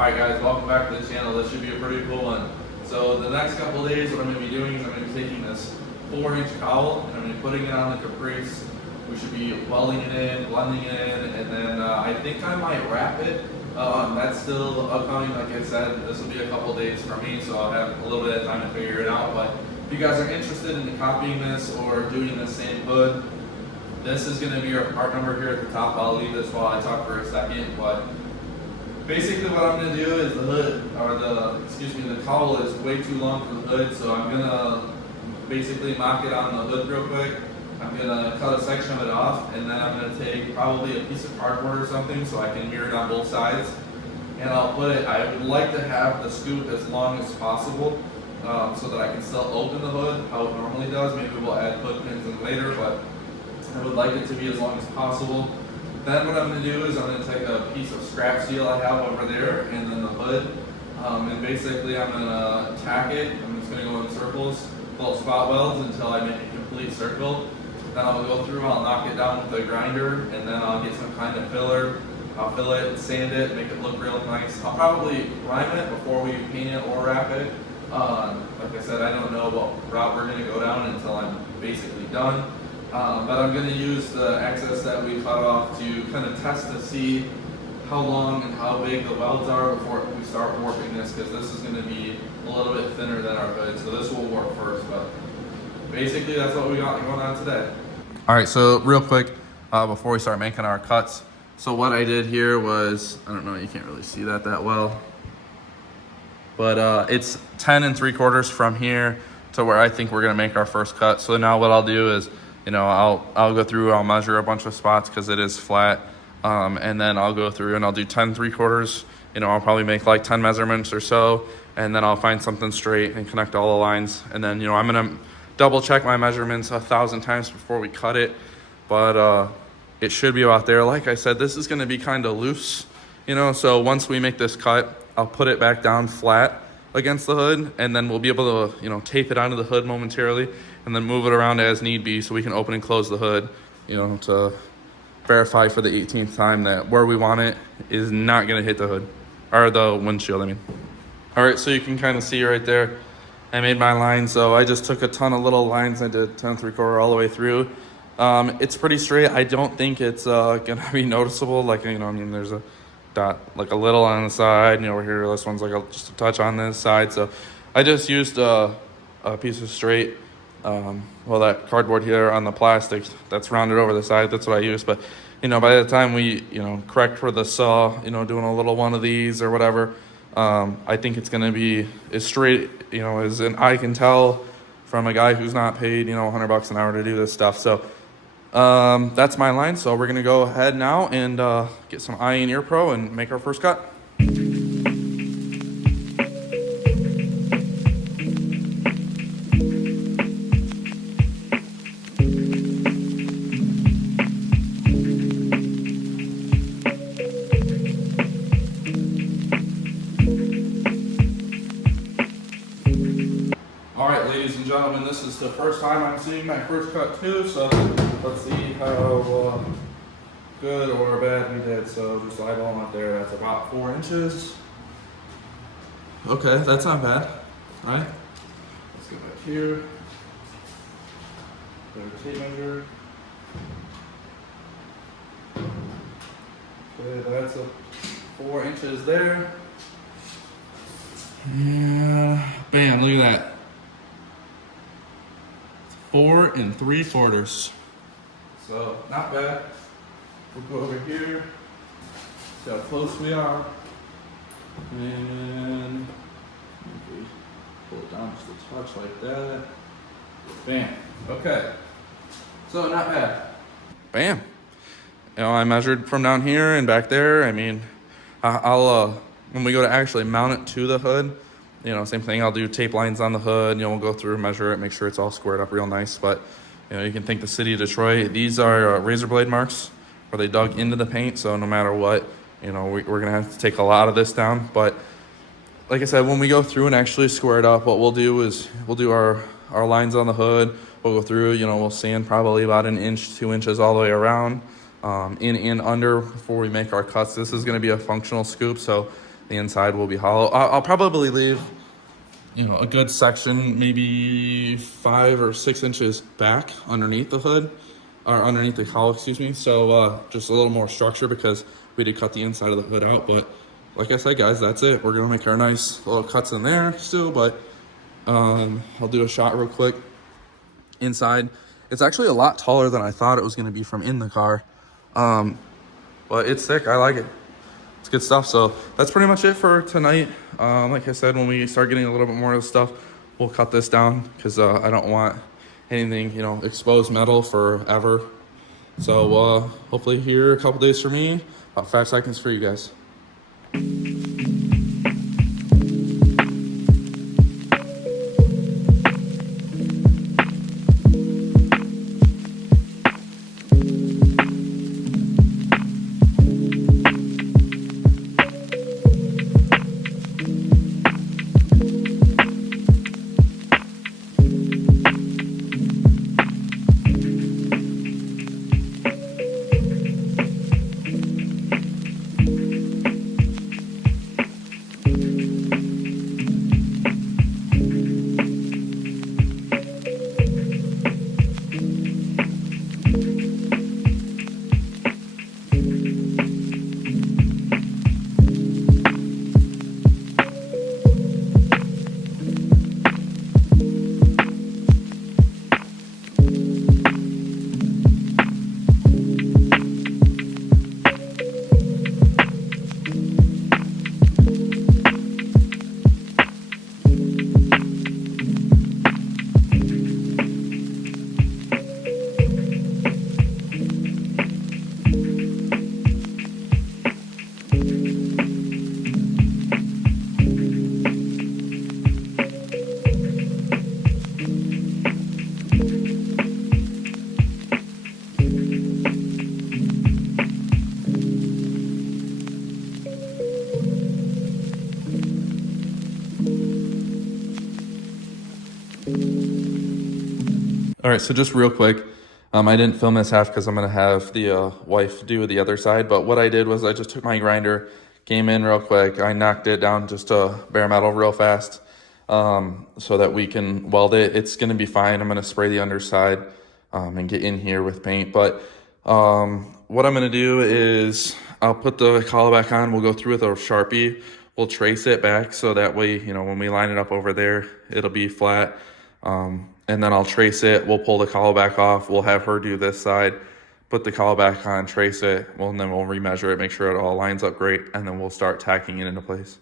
Alright guys, welcome back to the channel. This should be a pretty cool one. So the next couple of days what I'm going to be doing is I'm going to be taking this 4-inch cowl and I'm going to be putting it on the Caprice. We should be welding it in, blending it in, and then I think I might wrap it. That's still upcoming. Like I said, this will be a couple days for me, so I'll have a little bit of time to figure it out. But if you guys are interested in copying this or doing the same hood, this is going to be our part number here at the top. I'll leave this while I talk for a second, but basically what I'm going to do is the hood, or the cowl is way too long for the hood, so I'm going to basically mock it on the hood real quick. I'm going to cut a section of it off, and then I'm going to take probably a piece of cardboard or something so I can mirror it on both sides. And I'll put it, I would like to have the scoop as long as possible so that I can still open the hood how it normally does. Maybe we'll add hood pins in later, but I would like it to be as long as possible. Then what I'm going to do is I'm going to take a piece of scrap steel I have over there and then the hood. And basically I'm going to tack it. I'm just going to go in circles, little spot welds until I make a complete circle. Then I'll go through, I'll knock it down with a grinder, and then I'll get some kind of filler. I'll fill it, sand it, make it look real nice. I'll probably prime it before we paint it or wrap it. Like I said, I don't know what route we're going to go down until I'm basically done. But I'm going to use the excess that we cut off to kind of test to see how long and how big the welds are before we start warping this, because this is going to be a little bit thinner than our hood, so this will warp first. But basically that's what we got going on today. All right, so real quick before we start making our cuts, so what I did here was, I don't know, you can't really see that well, but it's 10 3/4 from here to where I think we're going to make our first cut. So now what I'll do is, you know, I'll go through, I'll measure a bunch of spots because it is flat, and then I'll go through and I'll do 10 3/4. You know, I'll probably make like 10 measurements or so, and then I'll find something straight and connect all the lines. And then, you know, I'm gonna double check my measurements 1,000 times before we cut it, but it should be about there. Like I said, this is gonna be kind of loose, you know, so once we make this cut, I'll put it back down flat against the hood, and then we'll be able to, you know, tape it onto the hood momentarily and then move it around as need be so we can open and close the hood, you know, to verify for the 18th time that where we want it is not going to hit the hood, or the windshield, I mean. All right, so you can kind of see right there, I made my line. So I just took a ton of little lines. I did 10 3/4 all the way through. It's pretty straight. I don't think it's going to be noticeable. Like, you know, I mean, there's a dot, like a little on the side, and over here, this one's like just a touch on this side. So I just used a piece of straight, well, that cardboard here on the plastic that's rounded over the side, that's what I use. But, you know, by the time we, you know, correct for the saw, you know, doing a little one of these or whatever, I think it's going to be as straight, you know, as an eye can tell from a guy who's not paid, you know, $100 an hour to do this stuff. So that's my line. So we're going to go ahead now and get some eye and ear pro and make our first cut. Gentlemen, this is the first time I'm seeing my first cut too, so let's see how good or bad we did. So just eyeballing up there, that's about 4 inches. Okay, that's not bad. All right, let's go back here. Put a tape measure. Okay, that's a 4 inches there. Yeah, bam, look at that. 4 3/4. So not bad. We'll go over here. See how close we are. And pull it down just a touch like that. Bam. Okay. So not bad. Bam. You know, I measured from down here and back there. I mean, I'll when we go to actually mount it to the hood, you know, same thing. I'll do tape lines on the hood. You know, we'll go through, measure it, make sure it's all squared up real nice. But, you know, you can thank the city of Detroit. These are razor blade marks where they dug into the paint. So no matter what, you know, we're going to have to take a lot of this down. But like I said, when we go through and actually square it up, what we'll do is we'll do our lines on the hood. We'll go through, you know, we'll sand probably about 1 inch, 2 inches all the way around, in and under before we make our cuts. This is going to be a functional scoop. So The inside will be hollow. I'll probably leave, you know, a good section, maybe 5 or 6 inches back underneath the hood, or underneath the cowl, excuse me. So just a little more structure because we did cut the inside of the hood out. But like I said, guys, that's it. We're gonna make our nice little cuts in there still, but I'll do a shot real quick inside. It's actually a lot taller than I thought it was gonna be from in the car. But it's thick, I like it. It's good stuff. So that's pretty much it for tonight. Like I said, when we start getting a little bit more of the stuff, we'll cut this down because I don't want anything, you know, exposed metal forever. So hopefully here a couple days for me, about 5 seconds for you guys. All right, so just real quick, I didn't film this half because I'm gonna have the wife do the other side, but what I did was I just took my grinder, came in real quick, I knocked it down just to bare metal real fast so that we can weld it. It's gonna be fine. I'm gonna spray the underside and get in here with paint, but what I'm gonna do is I'll put the collar back on, we'll go through with a Sharpie, we'll trace it back so that way, you know, when we line it up over there, it'll be flat. And then I'll trace it, we'll pull the collar back off, we'll have her do this side, put the collar back on, trace it, well, and then we'll remeasure it, make sure it all lines up great, and then we'll start tacking it into place.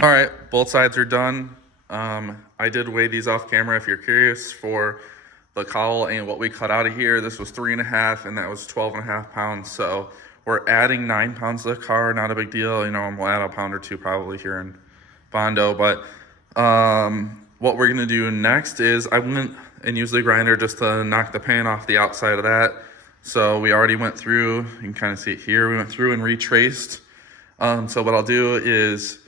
All right, both sides are done. I did weigh these off camera if you're curious for the cowl and what we cut out of here. This was 3.5 and that was 12.5 pounds. So we're adding 9 pounds to the car, not a big deal. You know, we'll add a pound or two probably here in Bondo. But what we're gonna do next is I went and used the grinder just to knock the paint off the outside of that. So we already went through, you can kind of see it here. We went through and retraced. So what I'll do is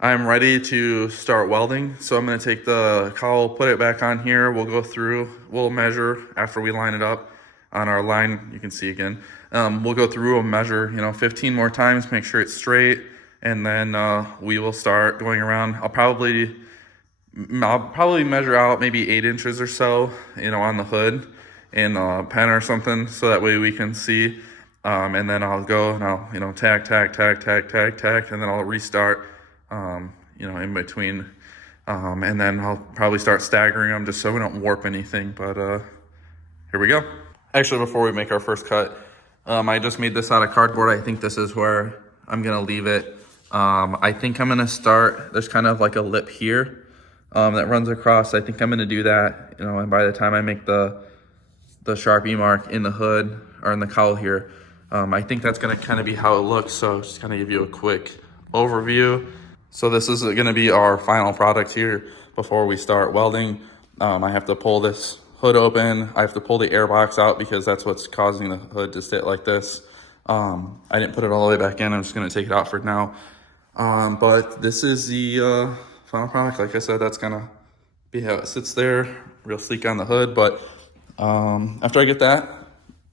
I'm ready to start welding. So I'm gonna take the cowl, put it back on here. We'll go through, we'll measure after we line it up on our line. You can see again. We'll go through and measure, you know, 15 more times, make sure it's straight. And then we will start going around. I'll probably measure out maybe 8 inches or so, you know, on the hood in a pen or something. So that way we can see. And then I'll go and I'll, you know, tack, tack, tack, tack, tack, tack. And then I'll restart. You know, in between, and then I'll probably start staggering them just so we don't warp anything, but here we go. Actually, before we make our first cut, I just made this out of cardboard. I think this is where I'm gonna leave it. I think I'm gonna start, there's kind of like a lip here, that runs across. I think I'm gonna do that, you know, and by the time I make the Sharpie mark in the hood or in the cowl here, I think that's gonna kind of be how it looks. So just kind of give you a quick overview. So this is gonna be our final product here before we start welding. I have to pull this hood open. I have to pull the air box out because that's what's causing the hood to sit like this. I didn't put it all the way back in. I'm just gonna take it out for now. But this is the final product. Like I said, that's gonna be how it sits there, real sleek on the hood. But after I get that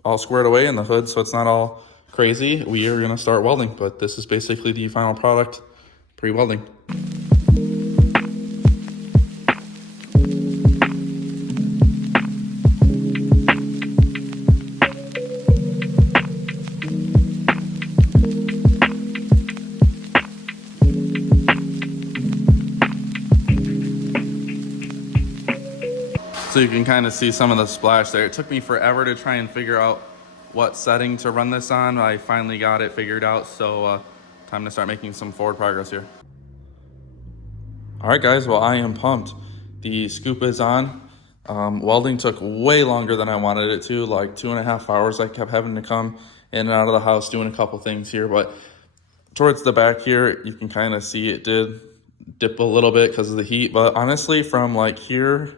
all squared away in the hood so it's not all crazy, we are gonna start welding. But this is basically the final product pre-welding. So you can kind of see some of the splash there. It took me forever to try and figure out what setting to run this on. I finally got it figured out, so time to start making some forward progress here. All right, guys, well, I am pumped. The scoop is on. Welding took way longer than I wanted it to, like 2.5 hours. I kept having to come in and out of the house doing a couple things here, but towards the back here, you can kind of see it did dip a little bit because of the heat. But honestly, from like here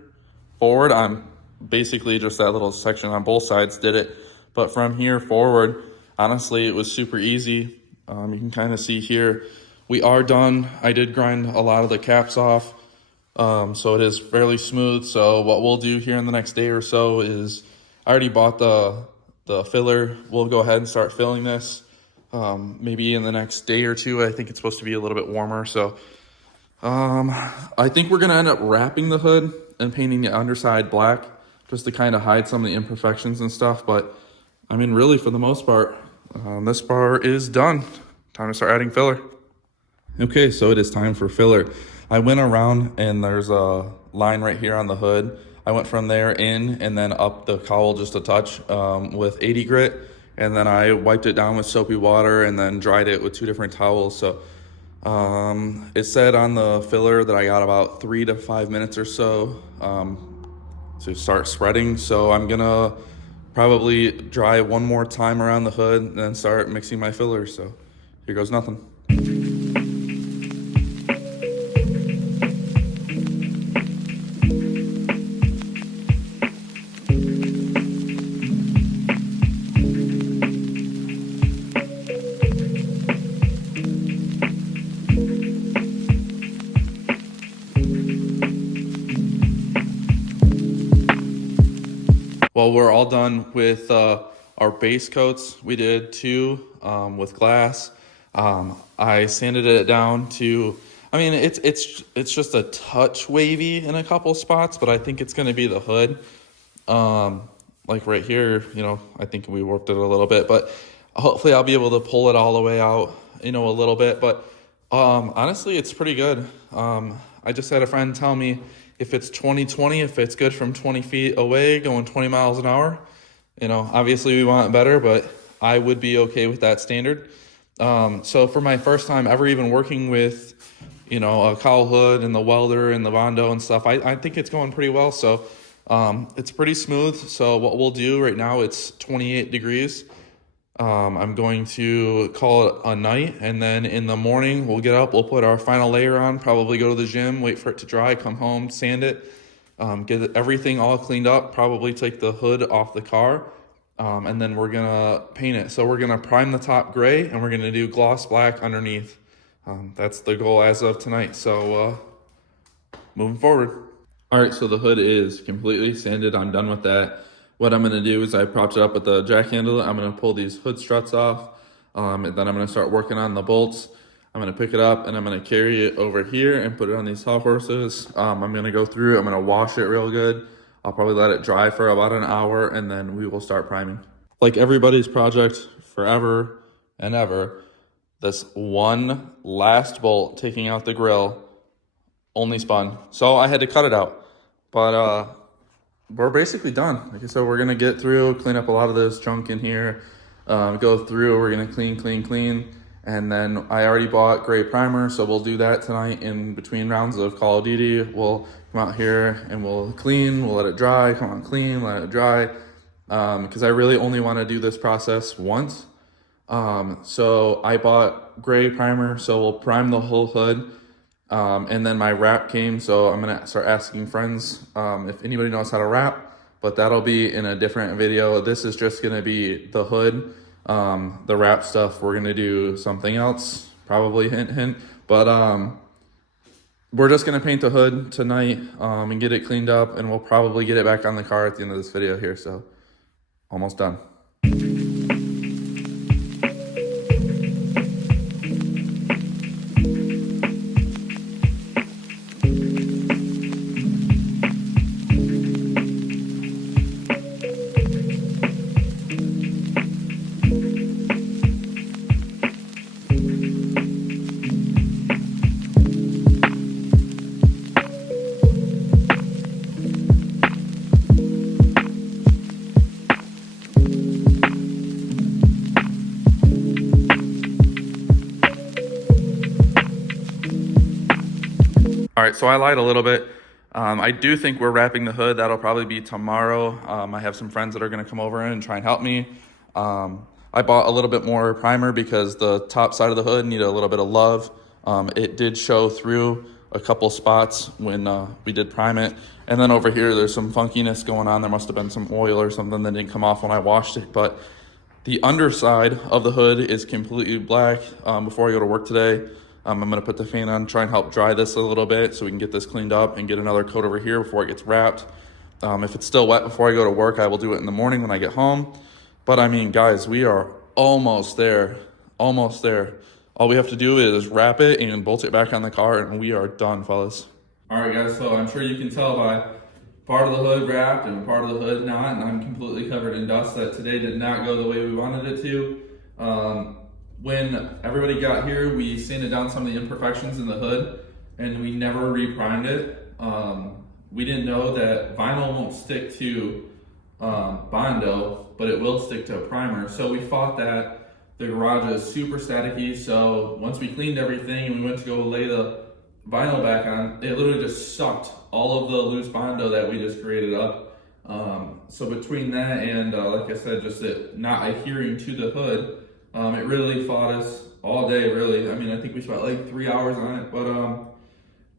forward, I'm basically just that little section on both sides did it. But from here forward, honestly, it was super easy. You can kind of see here, we are done. I did grind a lot of the caps off, so it is fairly smooth. So what we'll do here in the next day or so is, I already bought the filler. We'll go ahead and start filling this maybe in the next day or two. I think it's supposed to be a little bit warmer. So I think we're gonna end up wrapping the hood and painting the underside black just to kind of hide some of the imperfections and stuff. But I mean, really, for the most part, this part is done. Time to start adding filler. Okay, so it is time for filler. I went around and there's a line right here on the hood. I went from there in and then up the cowl just a touch with 80 grit. And then I wiped it down with soapy water and then dried it with 2 different towels. So it said on the filler that I got about 3 to 5 minutes or so to start spreading. So I'm gonna probably dry one more time around the hood and then start mixing my filler. So here goes nothing. Well, we're all done with our base coats. We did 2 with glass. I sanded it down to, I mean, it's just a touch wavy in a couple spots, but I think it's going to be the hood. Like right here, you know, I think we warped it a little bit, but hopefully I'll be able to pull it all the way out, you know, a little bit. But honestly, it's pretty good. I just had a friend tell me, if it's 20/20, if it's good from 20 feet away, going 20 miles an hour, you know, obviously we want it better, but I would be okay with that standard. So for my first time ever even working with, you know, a cowl hood and the welder and the Bondo and stuff, I think it's going pretty well. So it's pretty smooth. So what we'll do right now, it's 28 degrees. I'm going to call it a night, and then in the morning we'll get up, we'll put our final layer on, probably go to the gym, wait for it to dry, come home, sand it, get everything all cleaned up, probably take the hood off the car, and then we're gonna paint it. So we're gonna prime the top gray and we're gonna do gloss black underneath. That's the goal as of tonight. So moving forward. All right, so the hood is completely sanded. I'm done with that. What I'm gonna do is I propped it up with the jack handle. I'm gonna pull these hood struts off, and then I'm gonna start working on the bolts. I'm gonna pick it up and I'm gonna carry it over here and put it on these saw horses. I'm gonna go through, I'm gonna wash it real good. I'll probably let it dry for about an hour and then we will start priming. Like everybody's project forever and ever, this one last bolt taking out the grill only spun. So I had to cut it out, but we're basically done. Like I said, we're gonna get through, clean up a lot of this junk in here, go through, we're gonna clean, And then I already bought gray primer, so we'll do that tonight in between rounds of Call of Duty. We'll come out here and we'll clean, we'll let it dry, come on, clean, let it dry. Because I really only want to do this process once. So I bought gray primer, so we'll prime the whole hood. And then my wrap came, so I'm gonna start asking friends if anybody knows how to wrap, but that'll be in a different video. This is just gonna be the hood. The wrap stuff, we're gonna do something else, probably, hint, hint. But we're just gonna paint the hood tonight and get it cleaned up, and we'll probably get it back on the car at the end of this video here, so almost done. All right, so I lied a little bit. I do think we're wrapping the hood. That'll probably be tomorrow. I have some friends that are gonna come over and try and help me. I bought a little bit more primer because the top side of the hood needed a little bit of love. It did show through a couple spots when we did prime it. And then over here, there's some funkiness going on. There must have been some oil or something that didn't come off when I washed it. But the underside of the hood is completely black. Before I go to work today, I'm gonna put the fan on, try and help dry this a little bit so we can get this cleaned up and get another coat over here before it gets wrapped. If it's still wet before I go to work, I will do it in the morning when I get home. But I mean, guys, we are almost there, almost there. All we have to do is wrap it and bolt it back on the car, and we are done, fellas. All right, guys, so I'm sure you can tell by part of the hood wrapped and part of the hood not, and I'm completely covered in dust that today did not go the way we wanted it to. When everybody got here, we sanded down some of the imperfections in the hood, and we never re-primed it. We didn't know that vinyl won't stick to Bondo, but it will stick to a primer. So we thought that the garage is super staticky, so once we cleaned everything and we went to go lay the vinyl back on, it literally just sucked all of the loose Bondo that we just created up. So between that and, like I said, just it not adhering to the hood, it really fought us all day, really. I mean, I think we spent like 3 hours on it, but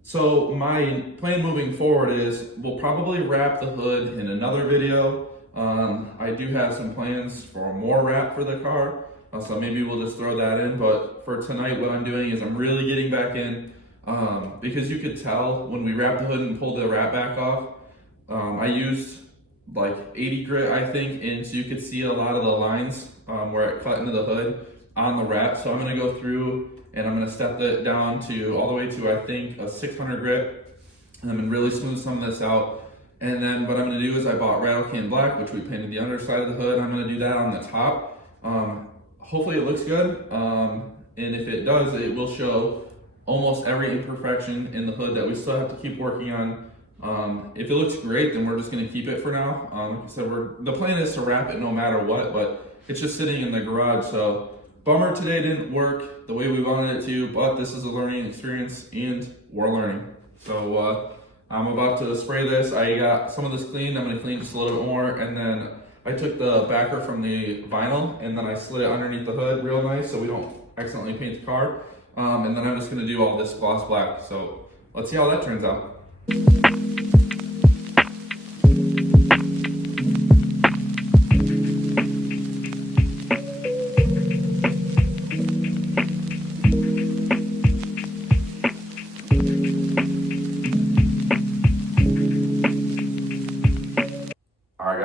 so my plan moving forward is we'll probably wrap the hood in another video. I do have some plans for more wrap for the car, so maybe we'll just throw that in. But for tonight, what I'm doing is I'm really getting back in, because you could tell when we wrapped the hood and pulled the wrap back off, I used like 80 grit, I think, and so you could see a lot of the lines where it cut into the hood on the wrap. So I'm gonna go through and I'm gonna step it down to all the way to, I think, a 600 grit, and I'm gonna really smooth some of this out. And then what I'm gonna do is I bought Rattle Can Black, which we painted the underside of the hood. I'm gonna do that on the top. Hopefully it looks good, and if it does, it will show almost every imperfection in the hood that we still have to keep working on. If it looks great, then we're just gonna keep it for now. Like I said, the plan is to wrap it no matter what, but it's just sitting in the garage. So bummer today didn't work the way we wanted it to, but this is a learning experience and we're learning. So I'm about to spray this. I got some of this cleaned. I'm gonna clean just a little bit more, and then I took the backer from the vinyl and then I slid it underneath the hood real nice so we don't accidentally paint the car. And then I'm just gonna do all this gloss black. So let's see how that turns out.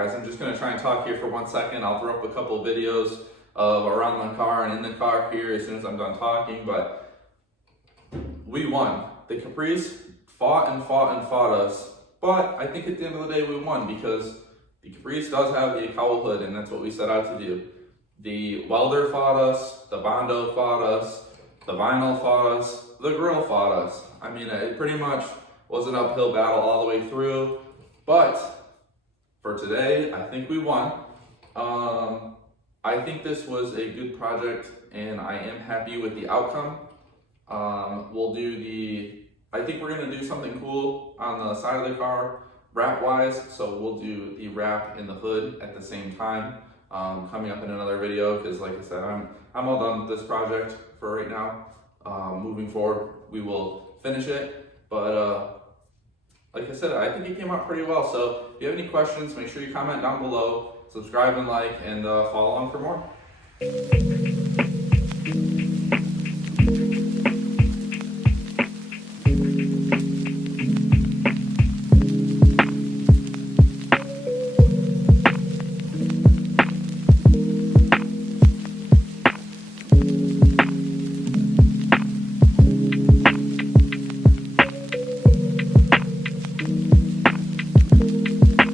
I'm just gonna try and talk here for 1 second. I'll throw up a couple of videos of around the car and in the car here as soon as I'm done talking, but we won. The Caprice fought and fought and fought us, but I think at the end of the day we won because the Caprice does have the Cowl hood, and that's what we set out to do. The welder fought us, the Bondo fought us, the vinyl fought us, the grill fought us. I mean, it pretty much was an uphill battle all the way through, but for today, I think we won. I think this was a good project and I am happy with the outcome. We'll do I think we're gonna do something cool on the side of the car, wrap wise. So we'll do the wrap in the hood at the same time, coming up in another video, because like I said, I'm all done with this project for right now. Moving forward, we will finish it, but like I said, I think it came out pretty well. So if you have any questions, make sure you comment down below, subscribe and like, and follow along for more.